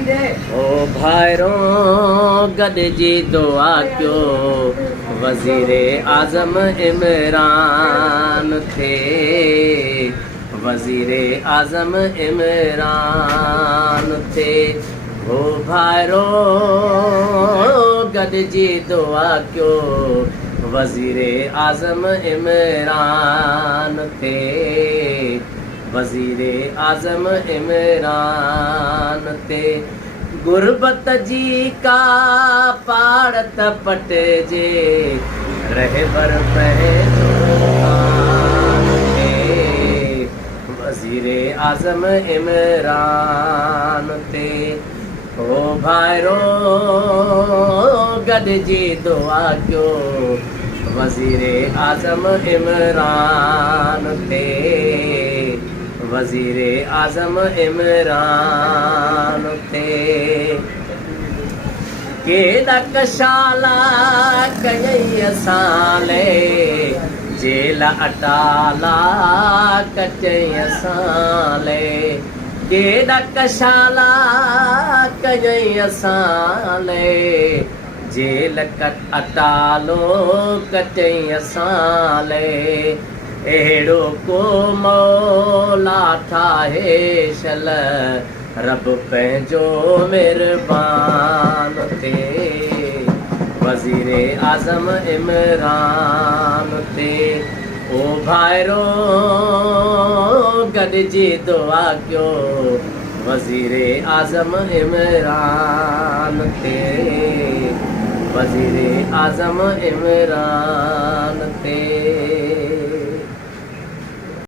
ओ भाइरों गॾिजी दुआ कयो वज़ीर आज़म इमरान थे, वज़ीर आज़म इमरान थे। ओ भाइरों गॾिजी दुआ कयो वज़ीर आज़म इमरान थे, वज़ीर आज़म इमरान थे। गुरबत जी का पाड़त पटजे रहबर पहचान थे, वज़ीर आज़म इमरान थे। ओ भाइरों गॾिजी दुआ कयो वज़ीर आज़म इमरान थे, वज़ीर आज़म इमरान थे। केॾा कशाला कयई असां ले, जेल अटाला कचई असां ले। केॾा कशाला कयई असां ले, जेल अटालो कचई असां ले। अहिड़ो को मौला ठाहे शल रब पंहिंजो महिरबान थे, वज़ीर आज़म इमरान थे। ओ भाइरों गॾिजी दुआ कयो वज़ीर आज़म इमरान थे, वज़ीर आज़म इमरान थे।